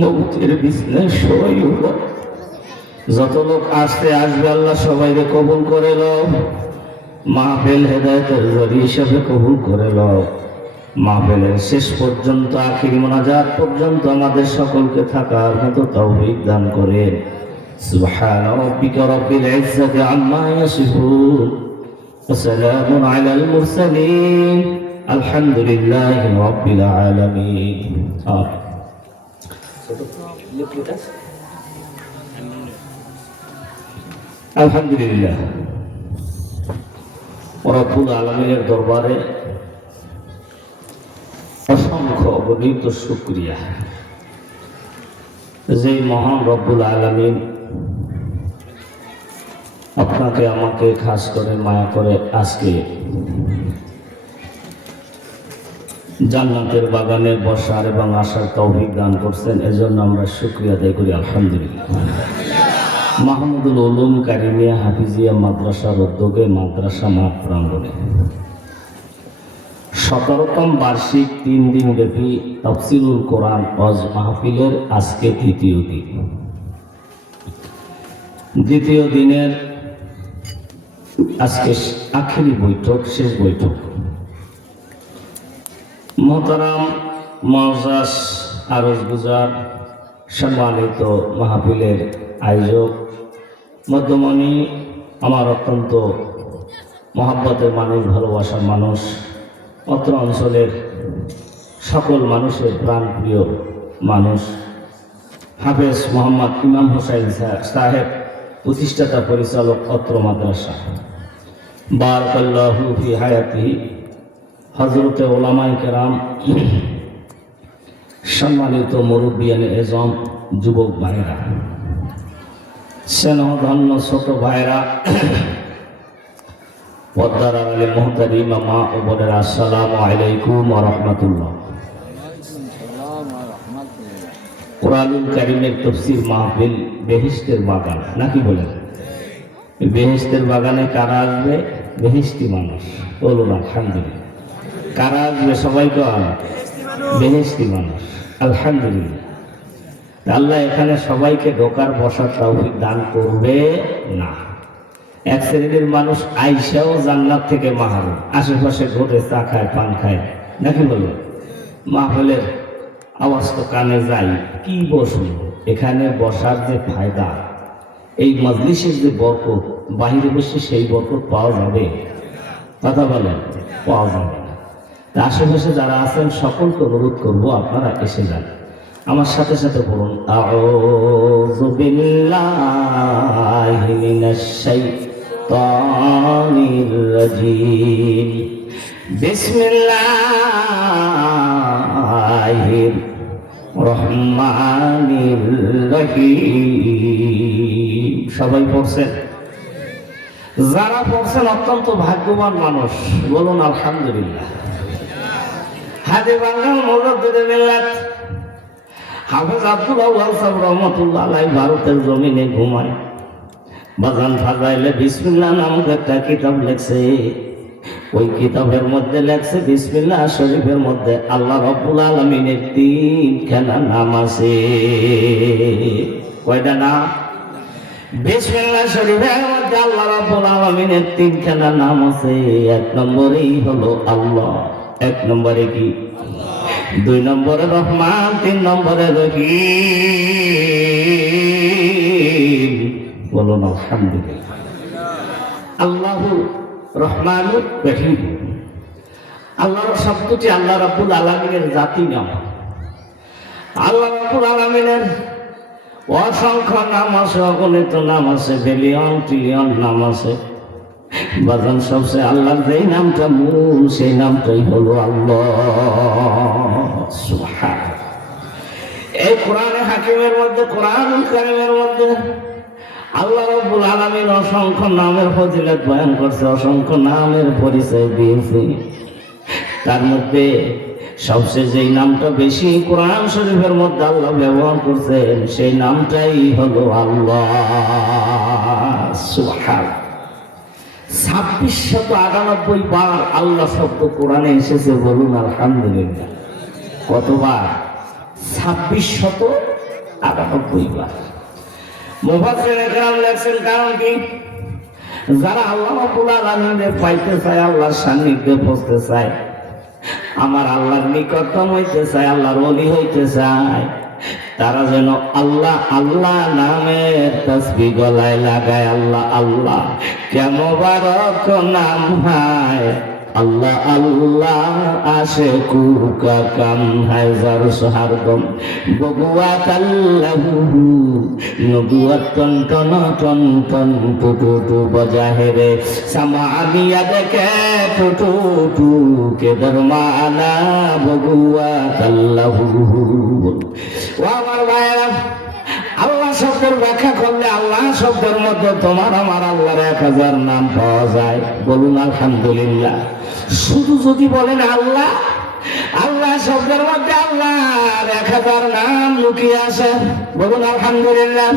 মৌতের বিছনায় শোয়াইব। যত লোক আসতে আসবে আল্লাহ সবাইকে কবুল করে লও। মাহফিল হেদায়েতের জরিয়া হিসেবে কবুল করে লও। মাহফিলের শেষ পর্যন্ত আখিরি মোনাজাত পর্যন্ত আমাদের সকলকে থাকার মতো তৌফিক দান করেন। সুবহান রাব্বিকা রাব্বিল ইজ্জাতি আম্মা ইয়াসিফুন ওয়া সালামুন আলাল মুরসালিন আলহামদুলিল্লাহি রাব্বিল আলামিন। আলহামদুলিল্লাহ রব্বুল আলামিনের দরবারে অসংখ্য অগণিত শুকরিয়া, যে মহান রব্বুল আলামিন আপনাকে আমাকে খাস করে মায়া করে আজকে জান্নাতের বাগানে বসার এবং আসার তৌফিক দান করছেন। এজন্য আমরা শুকরিয়া আদায় করি আলহামদুলিল্লাহ। মাহমুদুল উলুম কারিমিয়া হাফিজিয়া মাদ্রাসার উদ্যোগে মাদ্রাসা মাঠ প্রাঙ্গণে 17তম বার্ষিক 3 দিন ব্যাপী তাফসীরুল কোরআন ওয়াজ মাহফিলের আজকে দ্বিতীয় দিনের আজকে আখেরি বৈঠক, শেষ বৈঠক। মোহতারাম মুআজ্জাজ আরজ গুজার সম্মানিত মাহফিলের আয়োজক মধ্যমণি, আমার অত্যন্ত মহব্বতের মানুষ, ভালোবাসার মানুষ, অত্র অঞ্চলের সকল মানুষের প্রাণপ্রিয় মানুষ হাফেজ মোহাম্মদ ইমাম হোসাইন সাহেব, প্রতিষ্ঠাতা পরিচালক অত্র মাদ্রাসা, বারাকাল্লাহু ফি হায়াতিহি, হযরতে উলামায়ে কেরাম, সম্মানিত মুরব্বিয়ানে এজম, যুবক ভাইরা, স্নেহধন্য ছোট ভাইরা, পর্দার আড়ালে মুহতারিমা মা ও বোনেরা, আসসালামু আলাইকুম ওয়া রাহমাতুল্লাহ। কোরআনুল কারীমের তাফসীর মাহফিল বেহেশতের বাগান, নাকি বলেন? বেহেশতের বাগানে কারা আসবে? বেহেশতি মানুষ। বলুন আলহামদুলিল্লাহ। কারা আসবে? সবাই কন বেহেশতি মানুষ। আলহামদুলিল্লাহ। আল্লাহ এখানে সবাইকে ঢোকার বসার তৌফিক দান করবে না। এক শ্রেণীর মানুষ আইসাও জান্নাত থেকে মাহরুম, আশেপাশে ঘুরে চা খায়, পান খায়, নাকি বলুন? মাহফিলের আওয়াজ তো কানে যায়, কি বসুন। এখানে বসার যে ফায়দা, এই মজলিসের যে বরকত, বাহিরে বসে সেই বরকত পাওয়া যাবে? কথা বলেন, পাওয়া যাবে না। তা আশেপাশে যারা আছেন সকলকে অনুরোধ করবো আপনারা এসে যান। আমার সাথে সাথে বলুন, আউযু বিল্লাহি মিনাশ শাইতানির রাজীম, বিসমিল্লাহির রহমানির রহিম। সবাই পড়ছেন? যারা পড়ছেন অত্যন্ত ভাগ্যবান মানুষ, বলুন আলহামদুলিল্লাহ। হাজী বাঙ্গাল মুজাদ্দিদে মিল্লাত হাফেজ আব্দুল আউয়াল সাহেব রহমাতুল্লাহ আলাইহি ভারতের জমিনে ঘুমায়। বাজান ফাজাইলে বিসমিল্লাহ নামক একটা কিতাব লেখছে। ওই কিতাবের মধ্যে লেখছে, বিসমিল্লাহ শরীফের মধ্যে আল্লাহ রাব্বুল আলামিনের 3খানা নাম আছে। কয়টা নাম? বিসমিল্লাহ শরীফের মধ্যে আল্লাহ রাব্বুল আলামিনের 3খানা নাম আছে। 1 নম্বরেই হলো আল্লাহ। 1 নম্বরে কি? 2 নম্বরে রহমান, 3 নম্বরে রহিম। বলুন আলহামদুলিল্লাহ। আল্লাহু রহমানুর রহিম। আল্লাহর শব্দটি আল্লাহ রাব্বুল আলামিনের জাতি নাম। আল্লাহ রাব্বুল আলামিনের অসংখ্য নাম আছে, অগণিত নাম আছে, বিলিয়ন ট্রিলিয়ন নাম আছে। বাজান সবচেয়ে আল্লাহর যেই নামটা মূল, সেই নামটাই হলো আল্লাহ। সুবহানাল্লাহ। এই কোরআনে হাকিমের মধ্যে, কোরআনুল কারীমের মধ্যে আল্লাহ রাব্বুল আলামিন অসংখ্য নামের ফজিলত বয়ান করছে, অসংখ্য নামের পরিচয় দিয়েছে। তার মধ্যে সবচেয়ে যেই নামটা বেশি কোরআন শরীফের মধ্যে আল্লাহ ব্যবহার করছেন, সেই নামটাই হলো আল্লাহ। সুবহানাল্লাহ। 2698 বার আল্লাহ শব্দ কোরআনে এসেছে, বলুন আলহামদুলিল্লাহ। কতবার? 2698 বার। মুফাসসির একরাম লেখছেন কারণ কি, যারা আল্লাহ রাব্বুল আলামিনকে পাইতে চায়, আল্লাহর সান্নিধ্যে পৌঁছতে চায়, আমার আল্লাহর নিকটতম হইতে চায়, আল্লাহর ওলি হইতে চায়, তারা যেন আল্লাহ আল্লাহ নামের তাসবিহ গলায় লাগায়। আল্লাহ আল্লাহ কে মোবারক নাম হায়, আল্লাহ আল্লাহ আসে কুকা কাম হায় জার সহারদম বগুয়াত আল্লাহু নবুয়াত টন টন টন টন টুটু টু বজাহেরে সামানিয়া দেখে টুটু টু কে দরমানা বগুয়াত আল্লাহু। ও আমার ভাইরা, আল্লাহ শব্দের ব্যাখ্যা করলে আল্লাহ শব্দের মধ্যে তোমার আমার আল্লাহর 1000 নাম পাওয়া যায়। বলুন আলহামদুলিল্লাহ। শুধু যদি বলেন আল্লাহ, আল্লাহ শব্দের মধ্যে আল্লাহর 1000 নাম লুকিয়ে আছে। বলুন আলহামদুলিল্লাহ।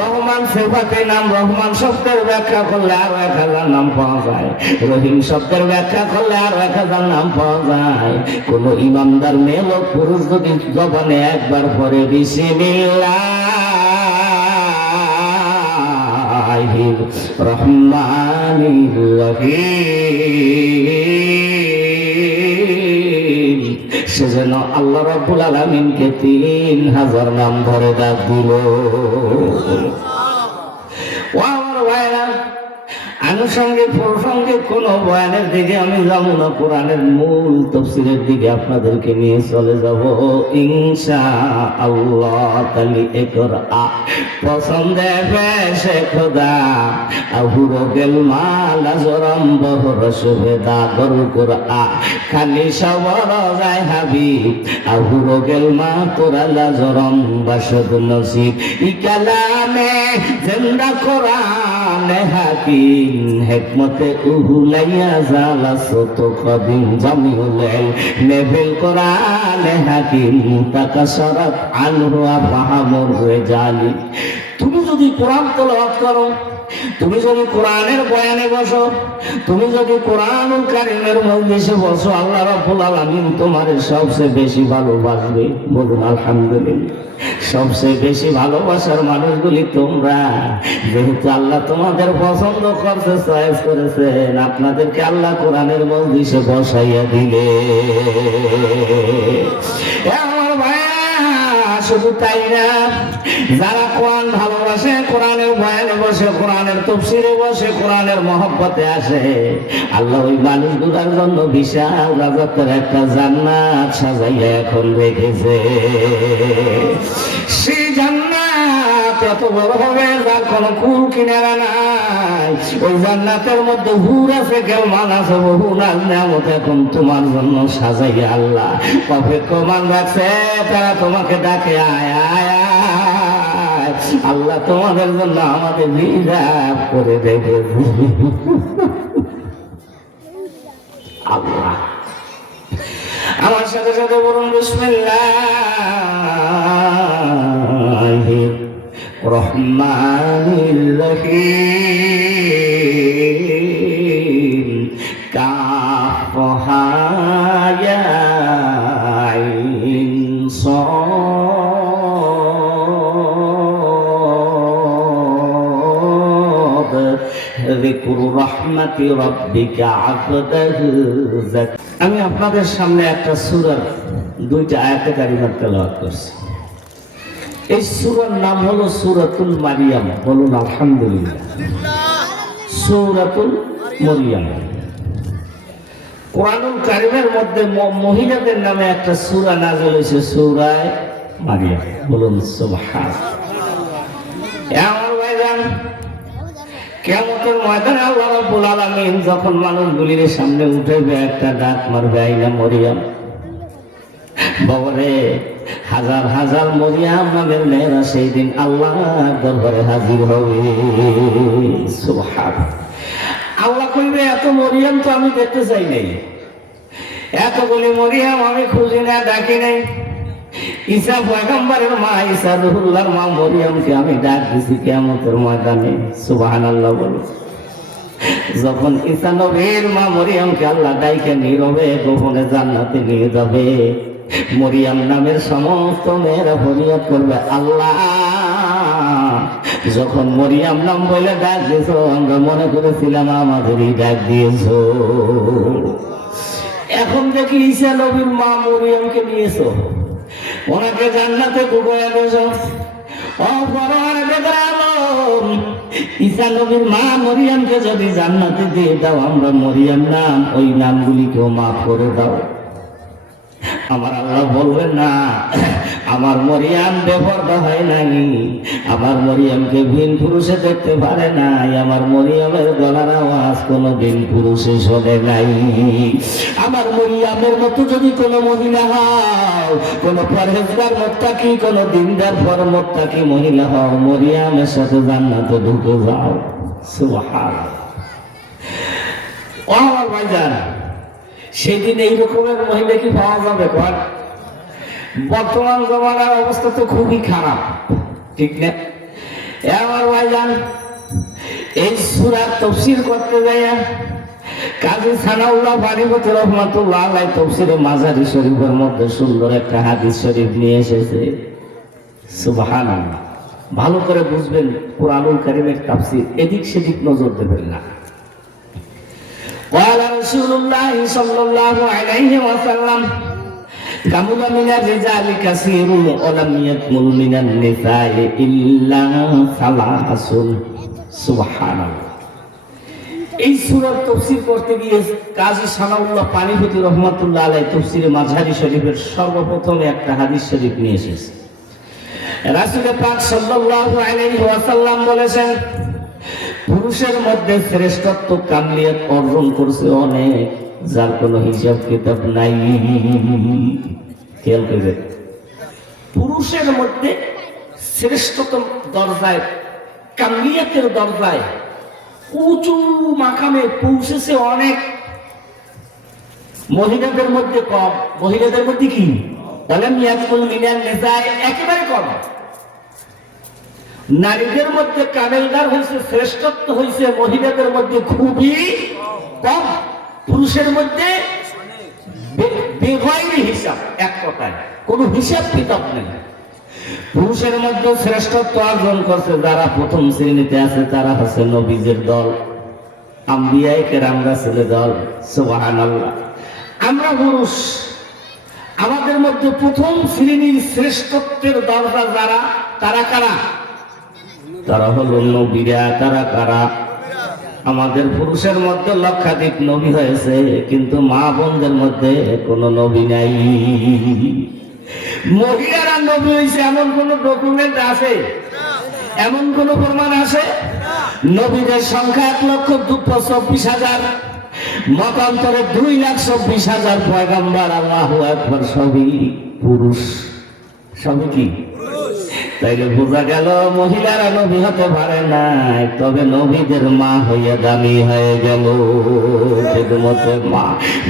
রহমান সিফাতের নাম, রহমান শব্দের ব্যাখ্যা করলে আরো 1000 নাম পাওয়া যায়। রহিম শব্দের ব্যাখ্যা করলে আরো 1000 নাম পাওয়া যায়। কোন ইমানদার মেয়ে লোক পুরুষ যদি জবানে একবার পড়ে বিসমিল্লাহ রহমানির রহিম, সেজন্য আল্লাহ রাব্বুল আলামিনকে 3000 নাম ধরে ডাক দিল। ও আমার ভাইরা, আনুষঙ্গিক প্রসঙ্গিক কোন বয়ানের দিকে আমি যাব না, কোরআনের মূল তাফসীরের দিকে আপনাদেরকে নিয়ে চলে যাব ইনশাআল্লাহ। তালি একরা পছন্দে বেশে খোদা আহুরো গেল মালা জরম বহর সুবেদা গরু কোরআ খালি সবর যায় হাবিব আহুরো গেল মা তোরালা জরম বাসদ নসিব ইকালামে জিন্দা কোরআন হাকিম হিকমতে উহুলাইয়া জালা সত কদিম জামিউল নেভেল কোরআন হাকিম তাকাসরাত আনহু আফহামুর রিজালি। তুমি যদি কোরআন তেলাওয়াত করো, তুমি যদি কোরআনের বয়ানে বসো, তুমি যদি কোরআনুল কারীমের মজলিসে বসো, আল্লাহ রাব্বুল আলামিন তোমারে সবচেয়ে বেশি ভালোবাসবে। বলুন আলহামদুলিল্লাহ। সবচেয়ে বেশি ভালোবাসার মানুষগুলি তোমরা। যেহেতু আল্লাহ তোমাদের পছন্দ করছে, চয়েস করেছেন, আপনাদেরকে আল্লাহ কোরআনের মজলিসে বসাইয়া দিলে। আমার ভাই, শুধু তাই না, যারা কোরআন ভালোবাসে, কোরআনের বয়ানে বসে, কোরআনের তাফসীরে বসে, কোরআনের মহব্বতে আসে, আল্লাহ ওই মানুষগুলোর জন্য বিশাল রাজত্বের একটা জান্নাত সাজাইয়া এখন রেখেছে। সেই জান্নাত এত বড় হবে যার কোনো কুল কিনারা নাই। ওই জান্নাতের মধ্যে হুর আছে, কেউ মান আছে, বহু নাজ নেয়ামত এখন তোমার জন্য সাজাইয়া আল্লাহ অপেক্ষমান রাখছে। তারা তোমাকে ডাকে আয় আয় আয়। আল্লাহ তোমাদের জন্য আমাদের রিজার্ভ করে দেবে। আল্লাহ আমার সাথে সাথে বলুন বিসমিল্লাহির রহমানির রহিম। কাফ হা ইয়া আইন সাদ যিকরু রাহমাতি রাব্বিকা আবদাহু যাক। আমি আপনাদের সামনে একটা সূরার 2টা আয়াতে কারিমা তেলাওয়াত করছি। এই সূরার নাম হলো সূরাতুল মারিয়াম। বলুন আলহামদুলিল্লাহ। সূরাতুল মারিয়াম। কোরআনুল কারীমের মধ্যে মহিলাদের নামে একটা সূরা নাযিল হয়েছে, সূরা মারিয়াম। বলুন সুবহানাল্লাহ। আমার ভাইজান, কিয়ামতের ময়দানে আল্লাহ রাব্বুল আলামিন যখন মানুষগুলির সামনে উঠবে, একটা ডাক মারবে, আইনা মরিয়াম। বাবারে, হাজার হাজার মরিয়াম নামের মেয়েরা সেই দিন আল্লাহর দরবারে হাজির হবে। সুবহানাল্লাহ। আল্লাহ কইবে, এত মরিয়াম তো আমি দেখতে চাই নাই, এতগুলি মরিয়াম আমি খুঁজি না, ডাকি নাই। ঈসা পয়গম্বরের মা, ঈসা রুহুল্লাহর মা মরিয়মকে আমি ডাক দিছি কিয়ামতের ময়দানে। সুবহানাল্লাহ বলো। যখন ঈসা নবীর মা মরিয়মকে আল্লাহ ডাইকে নীরবে গোপনে জান্নাতে নিয়ে যাবে, মরিয়াম নামের সমস্ত মেয়েরা ফরিয়াদ করবে, আল্লাহ যখন মরিয়াম নাম বলে ডাক দিয়েছো আমরা মনে করেছিলাম আমাদেরই ডাক দিয়েছো, এখন দেখি ঈসা নবীর মা মরিয়মকে নিয়েছো, ওনাকে জান্নাতে ঢুকাইয়া দিয়েছো। ঈসা নবীর মা মরিয়মকে যদি জান্নাতে দিয়ে দাও, আমরা মরিয়ম নাম ওই নামগুলিকেও মাফ করে দাও। আমার আল্লাহ বলবেন না, আমার মরিয়াম বেপরদা হয় নাই, আমার মরিয়ামকে ভিন পুরুষে দেখতে পারে নাই, আমার মরিয়ামের গলার আওয়াজ কোনোদিন পুরুষে শোনে নাই। আমার মরিয়ামের মতো যদি কোনো মহিলা হও, কোনো পরহেজগার মুত্তাকি, কোনো দিনদার মুত্তাকি মহিলা হও, মরিয়ামের সাথে জান্নাতে ঢুকে যাও। সুবহানাল্লাহ। ও আমার ভাইজান, সেদিন এই রকমের মহিলা কি পাওয়া যাবে? কর বর্তমান জমানার অবস্থা তো খুবই খারাপ, ঠিক না? আমার ভাইজান, এই সূরা তাফসীর করতে যাইয়া কাজী সানাউল্লাহ বারিপতি রহমাতুল্লাহ আলাইহি তাফসীরে মাজারি শরীফের মধ্যে সুন্দর একটা হাদিস শরীফ নিয়ে এসেছে। সুবহানাল্লাহ। ভালো করে বুঝবেন কুরআনুল কারীমের তাফসীর, এদিক সেদিক নজর দেবেন না। قال رسول الله صلى الله عليه وسلم كمل من الرجال كثير ولم يكمل من النساء إلا ثلاث। সুবহানাল্লাহ। এই সূরার তাফসীর করতে গিয়ে কাজী সানাউল্লাহ পানিপতি রহমাতুল্লাহ আলাইহি তাফসীরে মাঝহারি শরীফের সর্বপ্রথম একটা হাদিস শরীফ নিয়ে এসেছে। রাসূল পাক সাল্লাল্লাহু আলাইহি ওয়াসাল্লাম বলেছেন, পুরুষের মধ্যে শ্রেষ্ঠত্ব কামলিয়াত অর্জন করছে অনেক, যার কোনো হিসাব কিতাব নাই। খেয়াল করবেন, পুরুষের মধ্যে শ্রেষ্ঠতম দরজায়, কামলিয়াতের দরজায় উঁচু মাকামে পৌঁছেছে অনেক, মহিলাদের মধ্যে কম। মহিলাদের মধ্যে কি বলেন? ইয়াকুল মিনান নিসায় একেবারে কম। নারীদের মধ্যে কামেলদার হয়েছে, শ্রেষ্ঠত্ব হয়েছে, মহিলাদের মধ্যে খুবই কম। পুরুষের মধ্যে বেগয়রি হিসাব, এক কথায় কোনো হিসাব কিতাব নেই। পুরুষের মধ্যে শ্রেষ্ঠত্ব অর্জন করছে যারা প্রথম শ্রেণীতে আছে, তারা হচ্ছে নবীদের দল, আম্বিয়ায়ে কেরাম রাসূলের দল। সুবহানাল্লাহ। আমরা পুরুষ, আমাদের মধ্যে প্রথম শ্রেণীর শ্রেষ্ঠত্বের দরজা যারা, তারা কারা? তারা হলো নবীরা। তারা কারা? আমাদের পুরুষের মধ্যে লক্ষাধিক নবী হয়েছে, কিন্তু মা বোনদের মধ্যে কোনো নবী নাই। মহিলারা নবী হয়েছে এমন কোন ডকুমেন্ট আছে? এমন কোন প্রমাণ আছে? নবীদের সংখ্যা 1,24,000, মতান্তরে 2,24,000 পয়গম্বর। আল্লাহু আকবার। সবই পুরুষ, সবই কি? তাইলে বোঝা গেল মহিলারা নবী হতে পারে নাই, তবে নবীদের মা হইয়া দামি হয়ে গেল। খেদমতে মা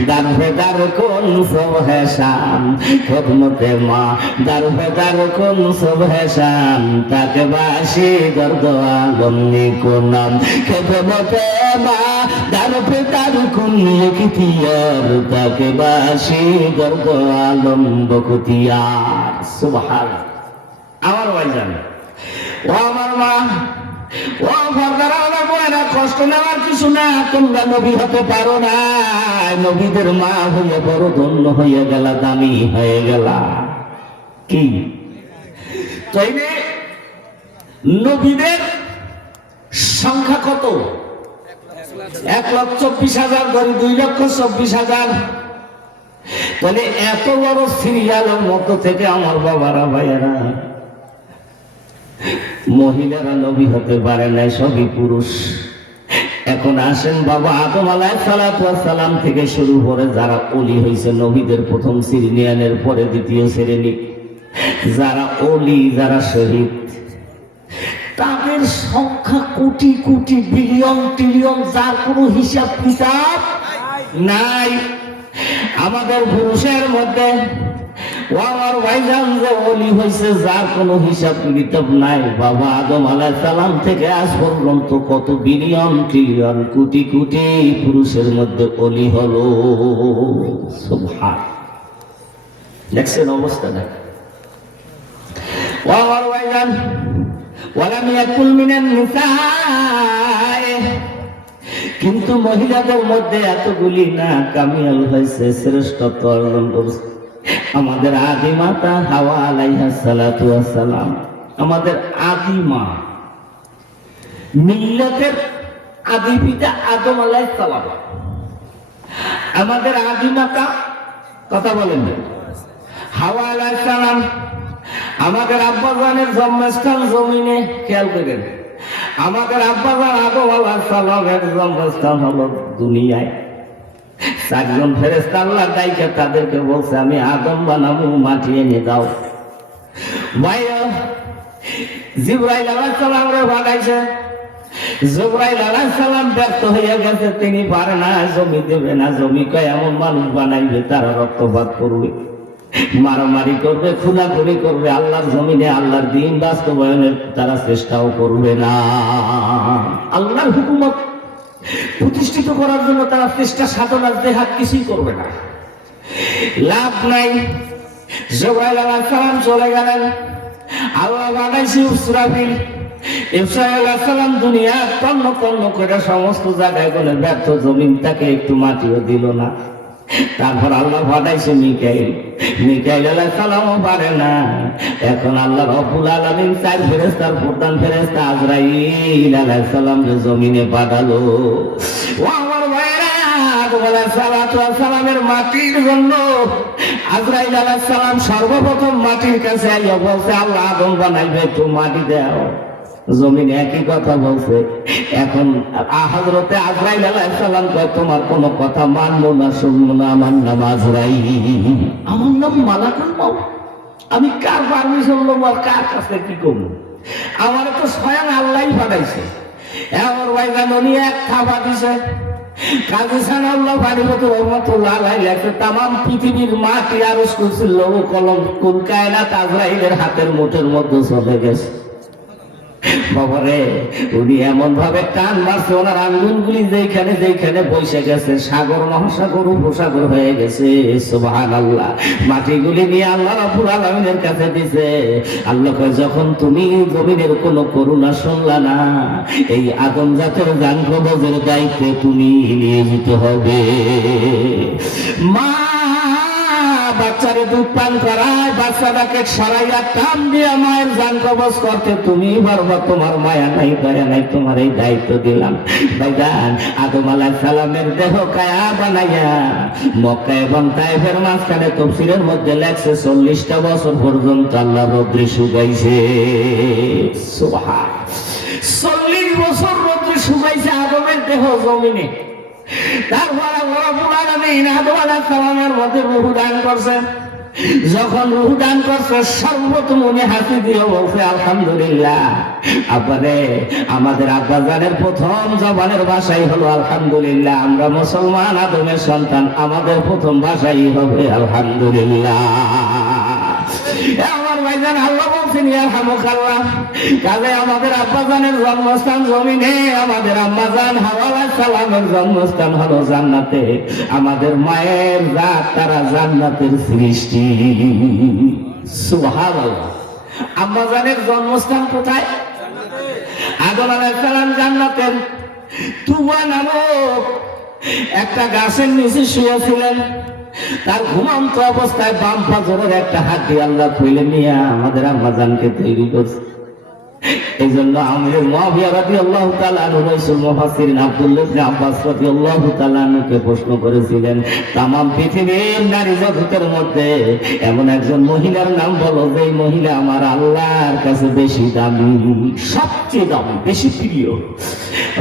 দারভেদার কোন সব হেসান, খেদমতে মা দারভেদার কোন সব হেসান, তাকে বাসি দর্দ আলম নিকুনাম। খেদমতে মা দারভেদার কোন লিখিতিয়ার, তাকে বাসি দর্দ আলম বকুতিয়ার। সুবহানাল্লাহ। আমার ভাইজান, ও আমার মা, ও ফরদারা, আমার বোনেরা, কষ্ট নেওয়ার কিছু না। তোমরা নবী হতে পারো না, নবীদের মা হইয়া বড় ধন্য হইয়া গেলা, দামি হয়ে গেলা। কি তাইলে নবীদের সংখ্যা কত? 1,24,000 ধরি, 2,24,000। তাহলে এত বড় সিরিয়ালের মধ্য থেকে আমার বাবারা, ভাইয়েরা, মহিলারা নবী হতে পারে নাই, সবই পুরুষ। এখন আসেন বাবা আদম আলাইহিস সালাম থেকে শুরু করে যারা ওলি হয়েছে, নবীদের প্রথম শ্রেণীর পরে দ্বিতীয় শ্রেণী, যারা ওলি, যারা শহীদ, তাদের সংখ্যা কোটি কোটি, বিলিয়ন ট্রিলিয়ন, যার কোনো হিসাব কিতাব নাই। আমাদের পুরুষের মধ্যে ও আমার ভাইজান যে ওলি হয়েছে, যার কোনো হিসাব কিতাব নাই। বাবা আদম আলাইহিস সালাম থেকে আজ পর্যন্ত কত বিলিয়ন ট্রিলিয়ন কোটি কোটি পুরুষের মধ্যে ওলি হলো। সুবহান। দেখছেন অবস্থা দেখ। ওয়ার ওয়াইজান ওয়ালাম ইয়াকুল মিনান নিসায়ে, কিন্তু মহিলাদের মধ্যে এতগুলি না কামিয়াল হয়েছে, শ্রেষ্ঠত্ব অর্জন করছে আমাদের আদি মাতা হাওয়া আলাইহিস সালাতু ওয়াস সালাম। আমাদের আদি মা, মিল্লাতের আদি পিতা আদম আলাইহিস সালাম। আমাদের আদি মাতা, কথা বলেন, হাওয়া আলাইহিস সালাম। আমাদের আব্বাজানের জন্মস্থান জমিনে, খেয়াল করেন, আমাদের আব্বাজান আদম আলাইহিস সালামের জন্মস্থান হলো দুনিয়ায়। চারজন ফেরেশতা আল্লাহ ডাইকে তাদেরকে বলছে, আমি আদম বানাবো, মাটি এনে দাও। ভাইয়া জিবরাইল আলাইহিস সালামরে পাঠাইছে। জিবরাইল আলাইহিস সালাম ব্যর্থ হয়ে গেছে, তিনি পারে না, জমি দেবে না। জমি কয় এমন মানুষ বানাইবে তারা রক্তপাত করবে, মারামারি করবে, খুনাখুনি করবে, আল্লাহর জমিনে আল্লাহর দ্বীন বাস্তবায়নের তারা চেষ্টাও করবে না। আল্লাহর হুকুমত প্রতিষ্ঠিত করার জন্য তারা চেষ্টা সাধনার দেহাত কিছুই করবে না, লাভ নাই। জিবরাইল আলাইহিস সালাম চলে গেলেন। আল্লাহ বানাইছে ইসরাফিল। ইসরাফিল আলাইহিস সালাম দুনিয়া তন্ন তন্ন করে সমস্ত জায়গায় বলে ব্যর্থ, জমিন তাকে একটু মাটিও দিল না। তারপর আল্লাহ পাঠাইছে মিকাইল। মিকাইল আলাইহিস সালামও পারে না। এখন আল্লাহ রব্বুল আলামিন চার ফেরেশতার প্রধান ফেরেশতা আজরাইল আলাইহিস সালামকে জমিনে পাঠালো। ও আমার ভাইরা, আদম আলাইহিস সালামের মাটির জন্য আজরাইল আলাইহিস সালাম সর্বপ্রথম মাটির কাছে আইয়া বলছে, আল্লাহ আদম বানাইবে, একটু মাটি দাও। জমিন একই কথা বলছে। এখন হযরতে আজরাইল আলাইহিস সালাম কয়, তোমার কোনো কথা মানবো না, শুনবো না, আমার নাম আজরাইল, আমার নাম মালাকুল মউত। আমি কার পারমিশন নেবো আর কার কাছে কি করবো? আমার তো স্বয়ং আল্লাহই পাঠাইছে। আমার ভাইজান উনি এক থাবা দিছে। কাজী সানাউল্লাহ বাড়িমতো রহমাতুল্লাহ আলাইহি লেখে, তামাম পৃথিবীর মাটি আরশ কুরসির লৌহ কলম কুল কায়নাত আজরাইলের হাতের মুঠের মধ্যে চলে গেছে। বাবারে, উনি এমন ভাবে টান মারছে, ওনার আঙ্গুলগুলি যেখানে যেখানে বসে গেছে সাগর মহাসাগর উপসাগর হয়ে গেছে। সুবহানাল্লাহ। মাটিগুলি নিয়ে আল্লাহ রাব্বুল আলামিনের কাছে দিছে। আল্লাহ কয়, যখন তুমি জমিনের কোনো করুণা শুনলা না, এই আদম জাতের জান কবজের দায়িত্বে তুমি নিয়ে যেতে হবে। মা বাচ্চারে দুধ পান করায়, বাচ্চাটাকে সরাইয়া টান দিয়ে মায়ের জান কবজ করতে তুমি পারবা। তোমার মায়া নাই, দয়া নাই, তোমার এই দায়িত্ব দিলাম। ভাইজান, আদম আলাইহিস সালামের দেহ কায়া বানাইয়া মক্কা এবং তায়েফের মাঝখানে তাফসীরের মধ্যে লেখছে 40টা বছর পর্যন্ত আল্লাহ রৌদ্রে শুকাইছে। সুবহান, 40 বছর রৌদ্রে শুকাইছে আদমের দেহ জমিনে। তারপরে রব্বুল আলামিন আদম আলাইহিস সালামের মধ্যে রূহ দান করছেন। যখন রূহ দান করছে, সর্বপ্রথম উনি হাসি দিয়ে বলছে, আলহামদুলিল্লাহ। আব্বারে, আমাদের আব্বাজানের প্রথম জবানের ভাষাই হলো আলহামদুলিল্লাহ। আমরা মুসলমান, আদমের সন্তান, আমাদের প্রথম ভাষাই হবে আলহামদুলিল্লাহ। আমার ভাইজান, আল্লাহ বলছেন ইয়ারহামুকাল্লাহ। কাজে আমাদের আব্বাজানের জন্মস্থান জমিনে, আমাদের আম্মাজান হাওয়া আলাইহিস সালামের জন্মস্থান হলো জান্নাতে। আমাদের মায়ের জাত, তারা জান্নাতের সৃষ্টি। সুবহানাল্লাহ। আম্মাজানের জন্মস্থান কোথায়? আদম আলাইহিস সালাম জান্নাতের তুবা নামক একটা গাছের নিচে শুয়েছিলেন। তার ঘুমন্ত অবস্থায় বাম পাজরের একটা হাড্ডি আল্লাহ খুলে নিয়ে আমাদের আম্মাজানকে তৈরি করছে। এই জন্য আমাদের মুআবিয়া রাদিয়াল্লাহু তাআলা আনহু রাসূল মুফাসসিরিন আব্দুল্লাহ ইবনে আব্বাস রাদিয়াল্লাহু তাআলা আনহুকে প্রশ্ন করেছিলেন, তামাম পৃথিবীর নারী জগতের মধ্যে এমন একজন মহিলার নাম বলো, যে মহিলা আমার আল্লাহর কাছে বেশি দামি, সবচেয়ে দামি, বেশি প্রিয়।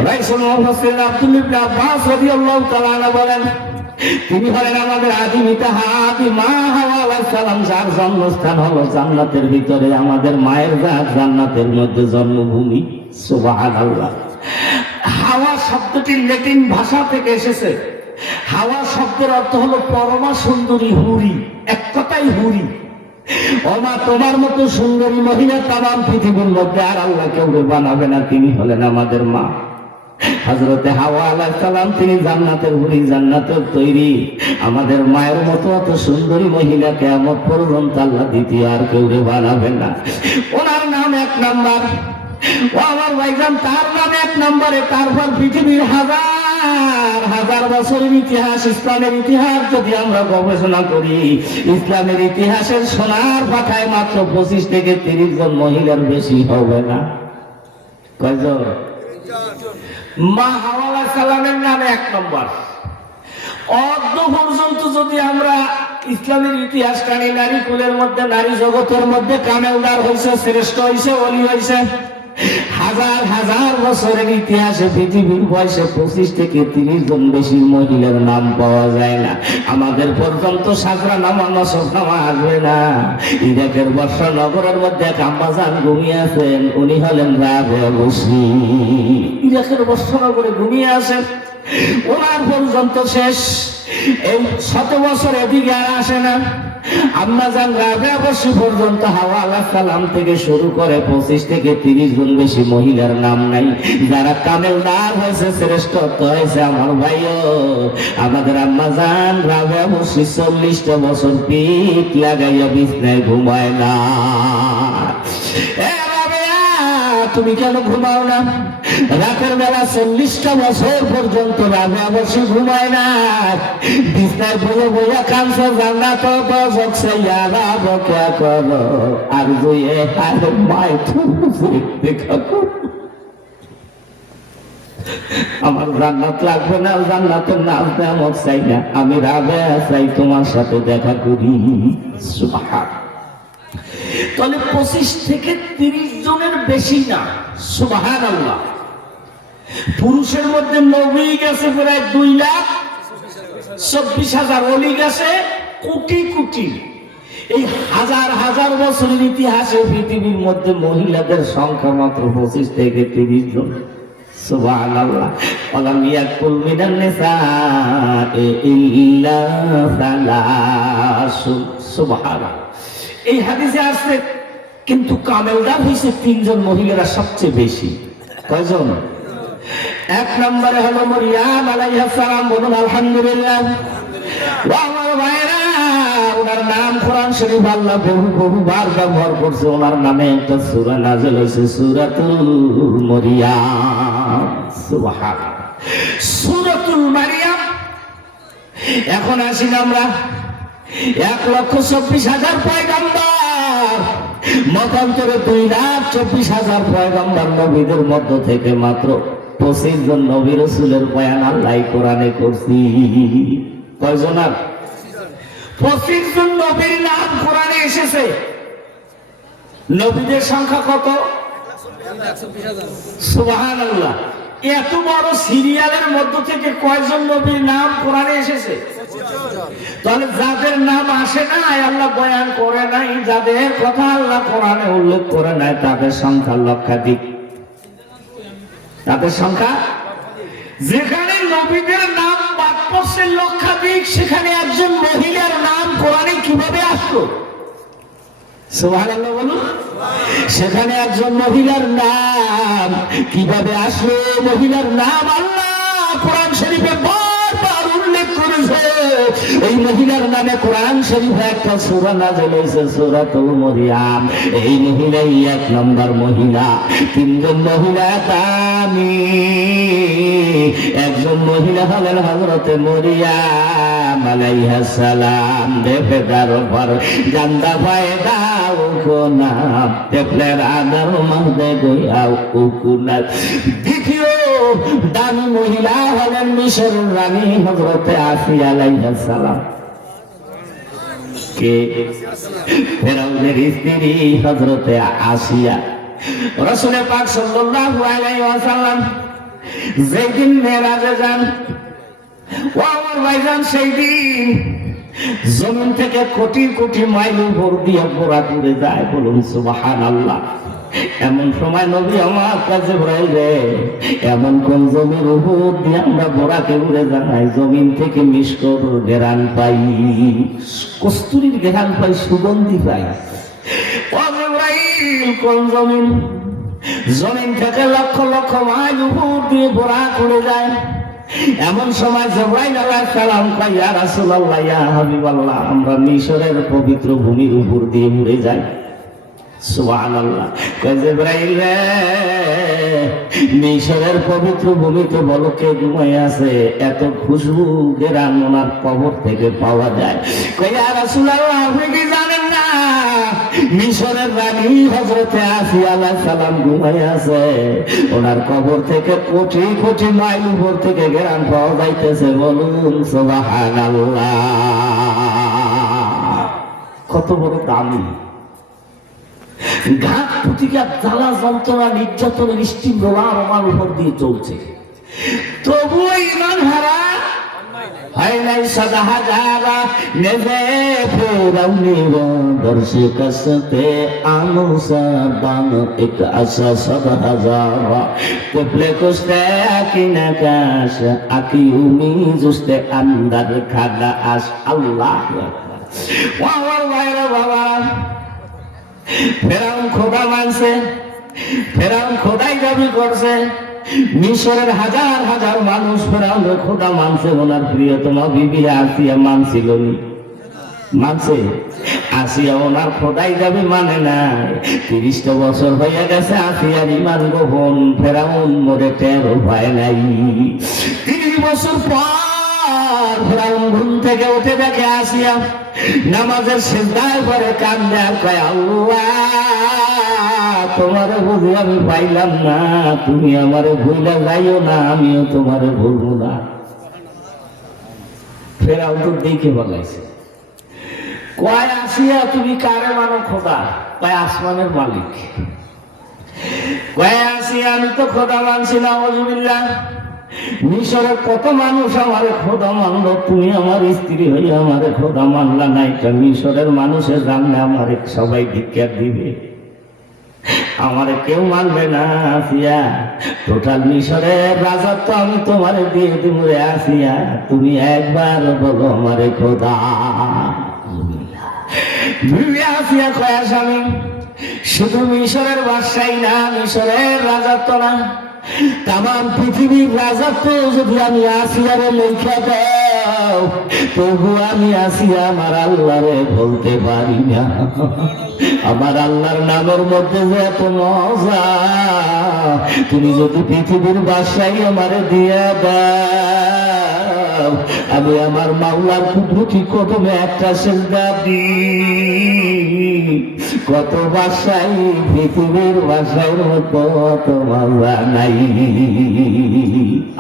রাসূল মুফাসসিরিন আব্দুল্লাহ ইবনে আব্বাস রাদিয়াল্লাহু তাআলা আনহু বলেন, তিনি হলেন আমাদের আদি পিতা আদি মা হাওয়া আলাইহিস সালাম, যার জন্মস্থান হলো জান্নাতের ভিতরে। আমাদের মায়ের জাত জান্নাতের মধ্যে জন্মভূমি। সুবহানাল্লাহ। হাওয়া শব্দটি ল্যাটিন ভাষা থেকে এসেছে। হাওয়া শব্দের অর্থ হলো পরমা সুন্দরী, হুরি, এক কথাই হুরি। ওমা, তোমার মতো সুন্দরী মহিলা তামাম পৃথিবীর মধ্যে আর আল্লাহ কেউ বানাবে না। তিনি হলেন আমাদের মা। হযরতে হাওয়া আলাইহিস সালাম তিনি জান্নাতের হুরি, জান্নাতের তৈরি। আমাদের মায়ের মতো অত সুন্দরী মহিলা কিয়ামত পর্যন্ত আল্লাহ দ্বিতীয় আর কেউ বানাবেন না। ওনার নাম এক নাম্বার। ও আমার ভাইজান, তার নাম এক নম্বরে। তারপর পৃথিবীর হাজার হাজার বছরের ইতিহাস, ইসলামের ইতিহাস যদি আমরা গবেষণা করি, ইসলামের ইতিহাসের সোনার পাতায় মাত্র 25 থেকে 30 জন মহিলার বেশি হবে না। কয়জন? মা হাওয়া আলাইহিস সালামের নাম এক নম্বর। অর্ধ পর্যন্ত যদি আমরা ইসলামের ইতিহাস টানি, নারী কুলের মধ্যে, নারী জগতের মধ্যে কামেলদার হয়েছে, শ্রেষ্ঠ হয়েছে, ওলি হয়েছে। হাজার হাজার বছরের ইতিহাসে পৃথিবীর বয়সে 25 থেকে 30 জন বেশি মহিলার নাম পাওয়া যায় না। আমাদের পর্যন্ত সাজরা নামা, নসব নামা আসবে না। ইরাকের বর্ষা নগরের মধ্যে এক আম্মাজান ঘুমিয়ে আছেন, উনি হলেন রাবেয়া বসরি। ইরাকের বর্ষা নগরে ঘুমিয়ে আছেন, ওনার পর্যন্ত শেষ। এই 100 বছর এদিকে আর আসে না। আম্মাজান রাবেয়া বসরি পর্যন্ত হাওয়া আলাইহিস সালাম থেকে শুরু করে 25 থেকে 30 জন বেশি মহিলার নাম নাই। যারা কামেলদার হয়েছে, শ্রেষ্ঠত্ব হয়েছে, আমার ভাইও, আমাদের আম্মাজান রাবেয়া বসরি 40টা বছর পিঠ লাগাইয়া বিছনায় ঘুমায় না। তুমি কেন ঘুমাও না? রাতের বেলা 40টা বছর পর্যন্ত রাবেয়া বসে ঘুমায় না, বিছনায় বলে বইয়া কাঁদছে, জান্নাত দোজখ সে ইয়ারাব ক্যা করো আর জুয়ে আর মায় তুমি দেখা করো। আমার জান্নাত লাগবে না, জান্নাতের নাম নেয়ামত চাই না, আমি রাবেয়া চাই তোমার সাথে দেখা করি। সুবহান। তাহলে 25 থেকে 30 জনের বেশি না। সুবহানাল্লাহ। পুরুষের মধ্যে নবী গেছে প্রায় 2,24,000, ওলি গেছে কোটি কোটি। এই হাজার হাজার বছরের ইতিহাসে পৃথিবীর মধ্যে মহিলাদের সংখ্যা মাত্র 25 থেকে 30 জন। সুবহানাল্লাহ। ওয়ালাম ইয়াকুল মিনান নিসাঈ ইল্লা সালাসুন। সুবহানাল্লাহ। এই হাদিসে আসছে, কিন্তু কামেলদার হয়েছে 3 জন মহিলারা সবচেয়ে বেশি। কয়জন? এক নম্বরে হলো মরিয়াম আলাইহিস সালাম। বলুন আলহামদুলিল্লাহ। আমার ভাইরা, ওনার নাম কোরআন শরীফ আল্লাহ বহুবার ব্যবহার করছে। ওনার নামে একটা সূরা নাযিল হয়েছে, সূরাতুল মরিয়াম। সুবহানাল্লাহ। সূরাতুল মারিয়াম। এখন আসি আমরা 1,24,000 পয়গম্বর, মতান্তরে 2,24,000 পয়গম্বর নবীদের মধ্য থেকে মাত্র 25 জন নবী রাসূলের বয়ান আল্লাহ কোরআনে করছি। কয়জন? 25 জন নবীর নাম কোরআনে এসেছে। নবীদের সংখ্যা কত? 1,24,000। সুবহানাল্লাহ। এত বড় সিরিয়ালের মধ্য থেকে কয়জন নবীর নাম কোরআনে এসেছে? তাহলে যাদের নাম আসে না, আল্লাহ বয়ান করে নাই, যাদের কথা আল্লাহ কোরআনে উল্লেখ করে নাই, তাদের সংখ্যা লক্ষাধিক। তাদের সংখ্যা, যেখানে নবীদের নাম বাদ পড়ছে লক্ষাধিক, সেখানে একজন মহিলার নাম কোরআনে কিভাবে আসলো? সুবহানাল্লাহ বলুন। সেখানে একজন মহিলার নাম কিভাবে আসলো? মহিলার নাম আল্লাহ কোরআন শরীফে বারবার উল্লেখ করেছে। এই মহিলার নামে কোরআন শরীফে একটা সূরা নাযিল হয়েছে, সূরাতুল মরিয়াম। এই মহিলাই 1 নম্বর মহিলা। 3 জন মহিলা দামি। একজন মহিলা হলেন হযরতে মরিয়াম আলাইহিস সালাম। বেফেদার উপর জান্দা ফায়দা উকুনা তেফলের আদার মহদে গয়াও উকুনা। দ্বিতীয় দামি মহিলা হলেন মিশরের রানী হযরতে আসিয়া আলাইহিস সালাম। কে? ফেরাউনের স্ত্রী হযরতে আসিয়া। রাসূল পাক সাল্লাল্লাহু আলাইহি ওয়াসাল্লাম যেদিন মেরাজে যান, ও আমার ভাইজান, সেই দিন জমিন থেকে কোটি কোটি মাইল উপর দিয়ে বোরা ঘুরে যায়। বলুন সুবহানাল্লাহ। এমন সময় নবী আমার কাছে বলে, এমন কোন জমির উপর দিয়ে আমরা বোরাকে উড়ে যাই, জমিন থেকে মিশকর ঘেরান পাই, কস্তুরীর ঘেরান পাই, সুগন্ধি পাই। কোন জমিন? জমিন থেকে লক্ষ লক্ষ মাইল উপর দিয়ে ঘোরা করে যায়। এমন সময় জিবরাইল আলাইহিস সালাম কয়, ইয়া রাসূলুল্লাহ, ইয়া হাবিবাল্লাহ, আমরা মিশরের পবিত্র ভূমির উপর দিয়ে উড়ে যাই। সুবহানাল্লাহ। কয় জিবরাইল রে, মিশরের পবিত্র ভূমিতে বলো কে ঘুমায় আছে? এত খুশবু ঘেরান ওনার কবর থেকে পাওয়া যায়। কয়, ইয়া রাসূলুল্লাহ, আপনি কি জানেন না মিশরের রানী হযরতে আসিয়া আলাইহিস সালাম ঘুমায় আছে? ওনার কবর থেকে কোটি কোটি মাইল উপর থেকে ঘেরান পাওয়া যাইতেছে। বলুন সুবহানাল্লাহ। কত বড় দামি! ঘাত প্রতিঘাত, জ্বালা যন্ত্রণা, নির্যাতনের স্টিম রোলার আমার উপর দিয়ে চলছে, তবুও ইমান হারা হয় নাই। সদা হাজারা নেজে ফেরাউনির দর্শে কাসতে আমুসা দান এক আশা সদা হাজারা তেপলে কোস্তে আকিনা কাশ আকি উমি জুস্তে আন্দার খাদা আস। আল্লাহ ওয়ার ভাইরা বাবা, ফেরাউন খোদা মানছে, ফেরাউন খোদাই দাবি করছে। মিশরের হাজার হাজার মানুষ ফেরাউনের খোদা মানছে। ওনার প্রিয়তমা বিবি আসিয়া মানছিল, মানছে? আসিয়া ওনার খোদাই দাবি মানে নাই। 30টা বছর হয়ে গেছে আসিয়ার ইমান গোপন। ফেরাউন মরে টেরও পায় নাই। 30 বছর পর ফেরাউন ঘুম থেকে উঠে দেখে আসিয়া নামাজের সিজদায় পরে কান্দে আর কয়, আল্লাহ, তোমারে বুঝি আমি পাইলাম না, তুমি আমারে ভুলে যাইও না, আমিও তোমারে ভুলবো না। ফেরাউন তো দেখে বলাইছে। কয়, আসিয়া তুমি কারে মানো খোদা? কয়, আসমানের মালিক। কয়, আসিয়া আমি তো খোদা মানছি না, আউযুবিল্লাহ। মিশরের কত মানুষ আমারে খোদা মানলো, তুমি আমার স্ত্রী হয়ে আমারে খোদা মানলা না। এটা মিশরের মানুষের জানলে আমারে সবাই ধিক্কার দিবে, আমারে কেউ মানবে না। আসিয়া, টোটাল মিশরের রাজত্ব আমি তোমারে দিয়ে দিব রে আসিয়া, তুমি একবার বলো আমারে খোদা। আসিয়া কয়, স্বামী, শুধু মিশরের বাদশাহী না, মিশরের রাজত্ব না, তামাম পৃথিবীর রাজত্ব যদি আমি আসিয়ারে লেখা দাও, তবু আমি আসিয়া আমার আল্লাহরে বলতে পারি না। আমার আল্লাহর নামের মধ্যে যে এত মজা, তুমি যদি পৃথিবীর বাদশাহী আমারে দিয়ে দাও, আমি আমার মাওলার কুদরতি কদমে একটা সিজদা দিই। কত বাদশাহী, পৃথিবীর বাদশাহীর মতো অত মজা নাই।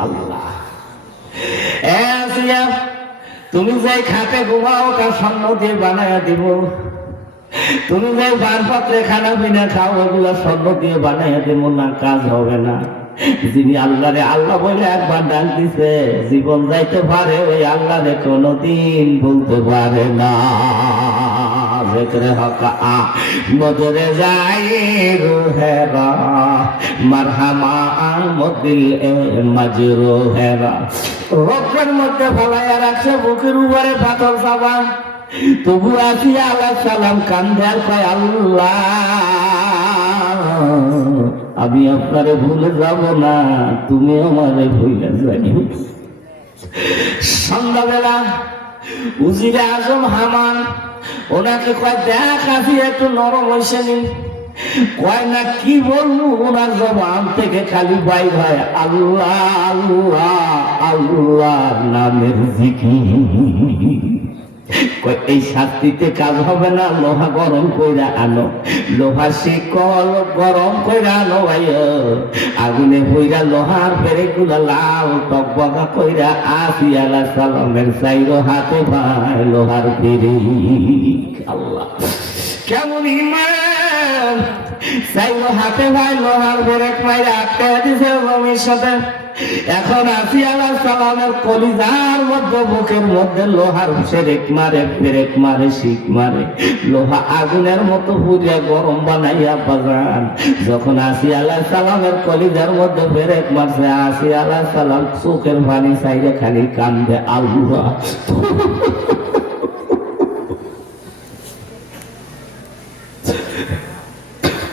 আল্লাহ, আসিয়া, তুমি যাই খাটে ঘুমাও ওটা স্বর্ণ দিয়ে বানায়া দিব, তুমি যাই বারপাত্রে খানা পিনা খাও ওগুলা স্বর্ণ দিয়ে বানাইয়া দেব না, কাজ হবে না। যিনি আল্লাহরে আল্লাহ বলে একবার ডাক দিছে, জীবন যাইতে পারে, ওই আল্লাহরে কোনদিন বলতে পারে না। ذکر حق مدر زائر ہے را مرحمা মদিল মজরু ہے را। রক্তের মধ্যে ফলাইয়া রাখছে, বুকের উপরে পাথর চাপা, তবু আসিয়া আলাইহিস সালাম কান্দে আর কয়, আল্লাহ, আমি আপনারে ভুলে যাব না, তুমি আমারে ভুলে যাইও। সন্ধ্যাবেলা উজিরে আজম হামান ওনাকে কয়, দেখ আসি একটু নরম হয়েছে নি। কয় না, কি বলবো, ওনার জবান থেকে খালি বাইর হয় আল্লাহ আল্লাহ আল্লাহ নামের জিকির। এই শাস্তিতে কাজ হবে না, লোহা গরম কইরা আনো, লোহা শিকল গরম কইরা আনো ভাই, আগুনে কইরা লোহার পেরেক গুলা লাল টকবকা কইরা আসিয়া আলাইহিস সালামের চাইরো হাতে ভাই লোহার পেরেক। আল্লাহ, কেমন ইমান! চাইরো হাতে ভাই লোহার পেরেক মাইরা আটকে দিছে জমির সাথে। এখন আসিয়া আলাইহিস সালামের কলিজার মধ্যে, বুকের মধ্যে লোহার পেরেক মারে, পেরেক মারে, শিক মারে, লোহা আগুনের মতো পুড়িয়া গরম বানাইয়া বাজান। যখন আসিয়া আলাইহিস সালামের কলিজার মধ্যে পেরেক মারছে, আসিয়া আলাইহিস সালাম চোখের পানি চাইরে খালি কান্দে, আল্লাহ,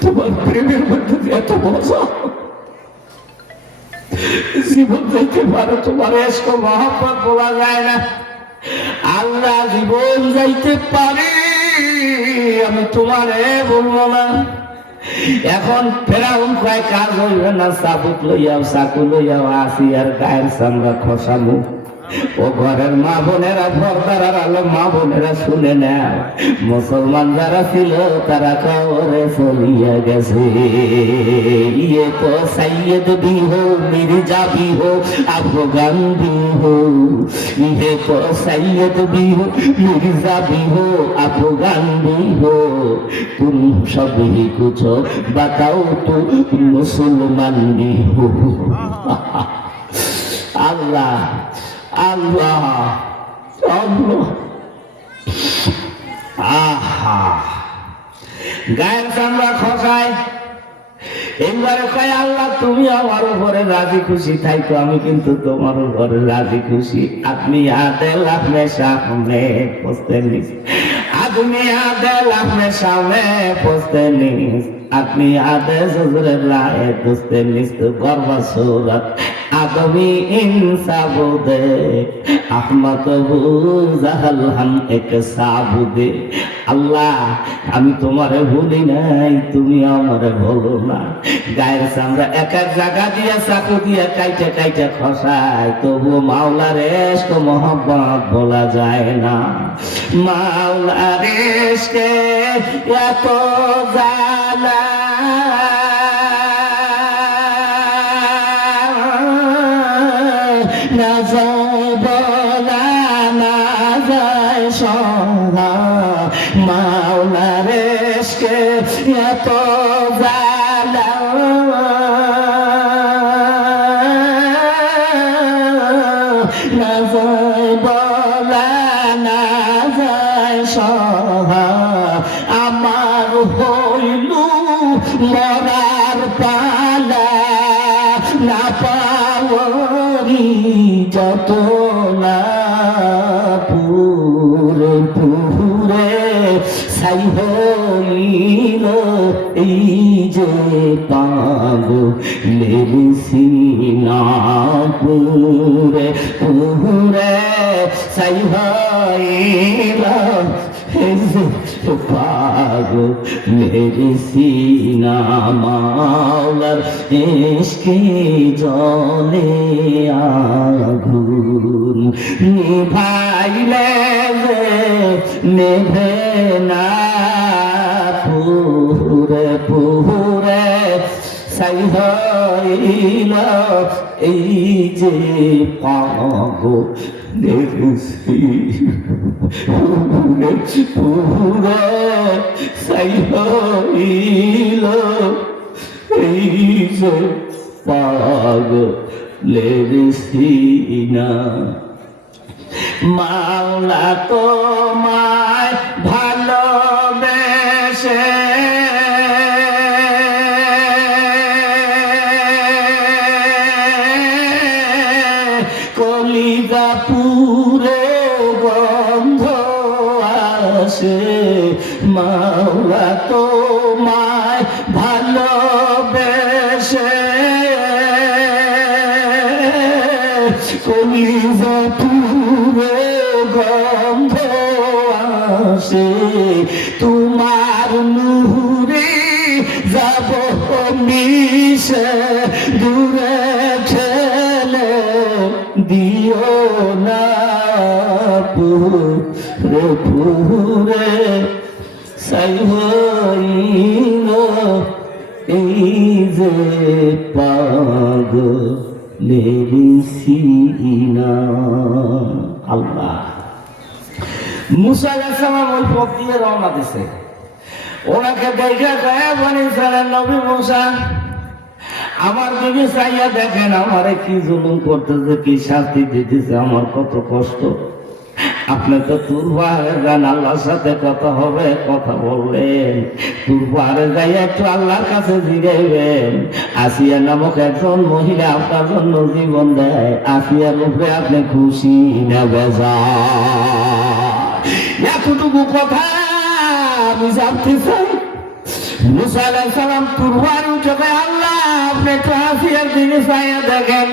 তোমার প্রেমের মধ্যে এত মজা, জীবন যাইতে পারে, তোমার এসক মহব্বত বলা যায় না। আল্লাহ জীবন যাইতে পারে, আমি তোমারে বলবো না। এখন ফেরাউন কয় কাজ হইবে না, চাবুক লইয়াও চাকু লইয়াও আসি আর গায়ের চামড়া খসামু। ও ঘরের মা বোনেরা, পর্দার আলো মা বোনেরা শুনে নেয়, মুসলমান যারা ছিল তারা কবরে চলিয়া গেছে। ইয়ে তো সৈয়দ भी हो मिर्जा भी हो अफगान भी हो, ये तो सैयद भी हो मिर्जा भी हो अफगान भी हो, तुम सभी कुछ बताओ तो मुसलमान भी हो। আল্লাহ আল্লাহ আল্লাহ, আহা গায়ের চামড়া খসায়। এবারে কয় আল্লাহ তুমি আমার উপরে রাজি খুশি থাইতো, আমি কিন্তু তোমার উপরে রাজি খুশি। আপনি আদেল আপনি সামনে পোস্তে নিস, আপনি আদেল আপনি সামনে পোস্তে নিস, আপনি আদেশ হুজুরের লায়ে পোস্তে নিস। তো গর্বা সুরত आदमी इंसाबुदे अहमद জাহাল হাম এক সাবুদে। আল্লাহ আমি তোমারে ভুলি নাই, তুমি আমারে ভুলো না। গায়ের চামড়া এক এক জায়গা দিয়া চাকু দিয়া কাইটা কাইটা খসায়, তবুও মাওলার এশক মোহাব্বত বলা যায় না। মাওলার এশকে এত জ্বালা, না যায় বলা না যায় সহা, মাওলার এশকে এত জ্বালা, না যায় বলা না যায় সহা। আমার হইল মরার পালা, না পাওয়ারি যত না পুরে পুরে ছাই হইল এই যে পাগলের সিনা, পুরে পুরে ছাই হইল পাগলের সিনা। মাওলার ইশকে জলে আগুন নিভাইলে নেভে না, পুরে পুরে ছাই হইল এই যে পাগলের সিনা, পুরে ছাই হইল এই যে পাগলের সিনা। মাওলা তোমায় ভালোবেসে কলিজা পুরে গন্ধ আসে, মাওলা তোমায় ভালোবেসে কলিজা পুরে গন্ধ আসে, তোমার নূরে যাব মিশে দূরে ঠেলে দিও না, পুরে পুরে ছাই হইল এই যে পাগলের সিনা। আল্লাহ মুসা আলাইহিস সালাম ওই পথ দিয়ে রওনা দিছে, ওনাকে দেখা কয়ে বনি ইসরাইলের নবী মুসা আমার দিকে চাইয়া দেখেন, আমারে কি জুলুম করতেছে, কি শাস্তি দিতেছে, আমার কত কষ্ট। আপনি তো তুর পাহাড়ে যান, আল্লাহর সাথে কথা হবে, কথা বললেন, তুর পাহাড়ে যাই একটু আল্লাহর কাছে জিগাইবেন। আসিয়া নামক একজন মহিলা আপনার জন্য জীবন দেয়, আসিয়ার উপরে আপনি খুশি না বেজার? এতটুকু কথা আমি জানতে চাই। মুসা আলাইহিস সালাম তুরবান উঠে আল্লাহ আপনি তো আসিয়ার দিকে চাইয়া দেখেন,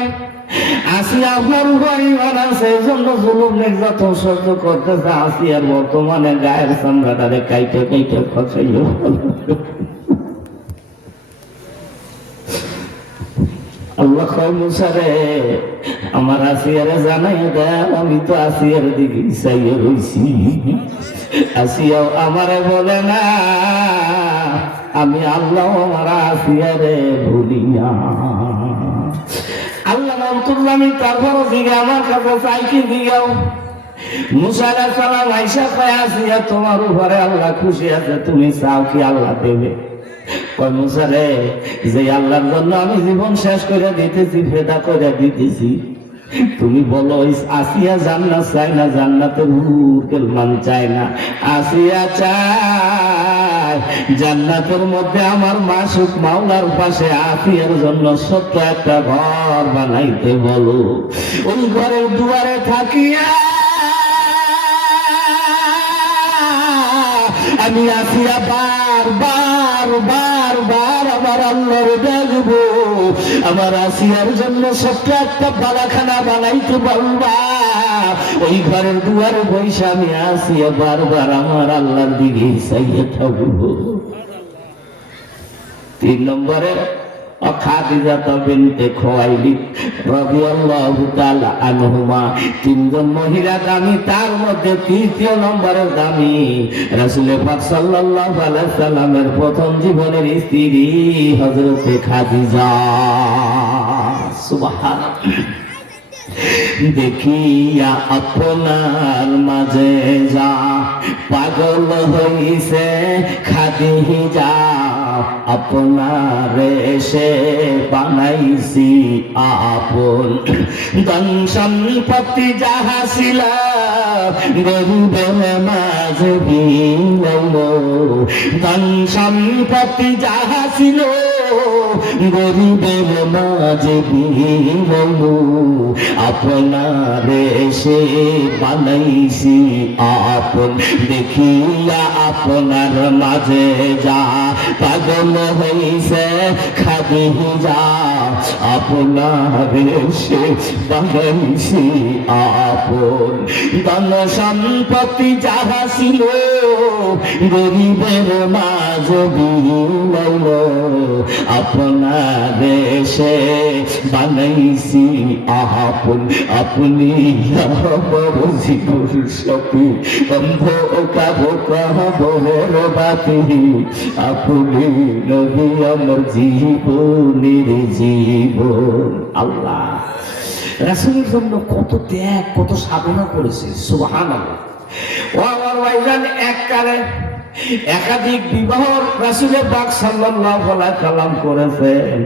আসিয়া আপনার উপর ঈমান আছে, এজন্য জুলুম নির্যাতন সহ্য করতেছে। আসিয়ার বর্তমানে গায়ের চামড়াটারে কাইটে কাইটে খসাইও। আল্লাহ কয় মুসা রে আমার আসিয়ারে জানাই দেন, আমি তো আসিয়ার দিকে চাইয়া রইছি। আসিয়াও আমারে বলে না, আমি আল্লাহ আমার আসিয়ারে ভুলি না। আল্লাহ মন্তুল্লামি তারপর দিকে আমার কাছে চাইকি দিগাও। মুসা আলাইহিস সালাম আয়েশা কয় আসিয়া তোমার উপরে আল্লাহ খুশি আছে, তুমি চাও কি আল্লাহ দেবে? কয় মুসা রে যে আল্লাহর জন্য আমি জীবন শেষ করে দিতেছি, ফেদা করে দিতেছি, তুমি বলো আসিয়া জান্নাত চাই না জান্নাতের হুকুল মান চায় না, আসিয়া চায় জান্নাতের মধ্যে আমার মাসুক মাওলার পাশে আসিয়ার জন্য ছোট্ট একটা ঘর বানাইতে বলো। ওই ঘরের দুয়ারে থাকিয়া আমি আসিয়া বারবার বারবার আমার আল্লাহর দেখবো, আমার আসিয়ার জন্য ছোট্ট একটা বালাখানা বানাইতে বলবা। ওই ঘরের দুয়ারে বৈশা আমি আসিয়া বারবার আমার আল্লাহর দিকে চাইয়ে থাকবো। 3 নম্বরে খাদিজা বিনতে খুয়াইলিদ রাদিয়াল্লাহু তাআলা আনহুমা, 3 জন মহিলা দামি, তার মধ্যে 3য় নম্বরের দামি রাসূল পাক সাল্লাল্লাহু আলাইহি সাল্লামের প্রথম জীবনের স্ত্রী হযরত খাদিজা। সুবহানাল্লাহ। দেখিয়া আপনার মাঝে যা পাগল হইছে খাদিজা, আপনার এসে বানাইছি আপন। ধন সম্পত্তি যাহা ছিল গরিবের মাঝে বিলাইল, ধন সম্পত্তি যাহা ছিল গরিবের মাঝে বিলাইল, আপনার এসে বানাইছি আপন। দেখিয়া আপনার মাঝে যা পাগল হইছে খাদিজা, আপনার এসে বানাইছি আপন। ধন সম্পত্তি যাহা ছিল গরিবের মাঝে বিলাইল, আপনার এসে বানাইছি আপন। আপনি আমার জীবন সাথী, অন্ধকার কবরের বাতি, আপনি নবী আমার জীবনের জীবন। আল্লাহ রাসূলের জন্য কত ত্যাগ, কত সাধনা করেছে। সুবহানাল্লাহ। ও আমার ভাইজান, এককালে একাধিক বিবাহ রাসূল পাক সাল্লাল্লাহু আলাইহি সাল্লাম করেছেন,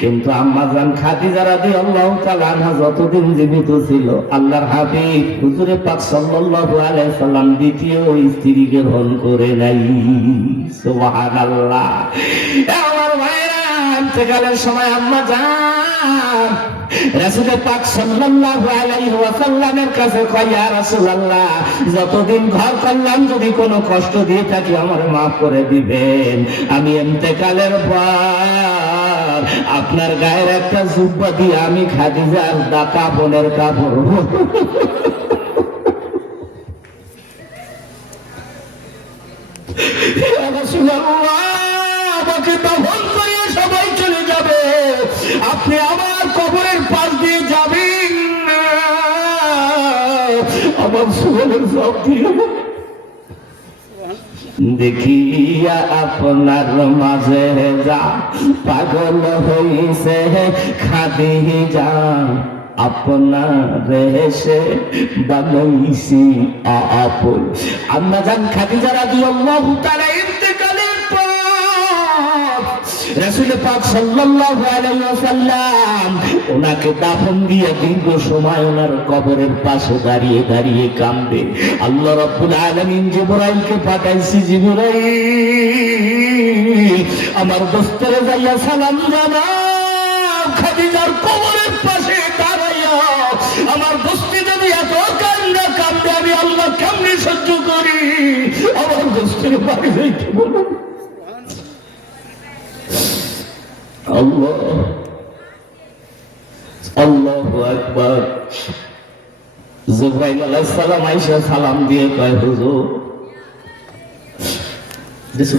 কিন্তু আম্মা জান খাদিজা রাদিয়াল্লাহু তাআলা আনহা যতদিন জীবিত ছিল, আল্লাহর হাবিব হুজুর পাক সাল্লাল্লাহু আলাইহি সাল্লাম দ্বিতীয় স্ত্রীকে গ্রহণ করে নাই। সুবহানাল্লাহ। আমার ভাইরা, ইন্তেকালের সময় আম্মা জান রাসূল পাক সাল্লাল্লাহু আলাইহি ওয়াসাল্লামের কাছে কয়, ইয়া রাসূলুল্লাহ, যতদিন ঘর করলাম যদি কোনো কষ্ট দিয়ে থাকি আমার মাফ করে দিবেন। আমি ইন্তেকালের পর আপনার গায়ের একটা জুব্বা দিয়ে আমি খাদিজার কাপড়ের কাপড় আমাকে দাফন করিয়ে সবাই চলে যাবে, আপনি আমার কবরের পাশ দিয়ে যাবেন না, আমার সুবলের সব দিয়ে। দেখিয়া আপনার মাঝে যা পাগল হইছে খাদিজা, আপনার এসে বানাইছি আপন। আম্মা জান খাদিজা রাদিয়াল্লাহু তাআলা ইন্তেকালের পর রাসূল পাক সাল্লাল্লাহু আলাইহি ওয়াসাল্লাম ওনাকে দাফন দিয়ে দীর্ঘ সময় ওনার কবরের পাশে দাঁড়িয়ে দাঁড়িয়ে কাঁদে। আল্লাহ রাব্বুল আলামিন জিবরাইলকে পাঠাইছি, জিবরাইল আমার দোস্তরে যাইয়া সালাম জানাও, খাদিজার কবরের পাশে দাঁড়াইয়া আমার দোস্তি যদি এত কান্দে কান্দে আমি আল্লাহ কেমনে সহ্য করি, আমার দোস্তের বাড়ি যাইতে বলুন। আল্লাহ আল্লাহু আকবার। জিবরাইল আলাইহিস সালাম আয়েশা সালাম দিয়ে কয় হুজুর দিছো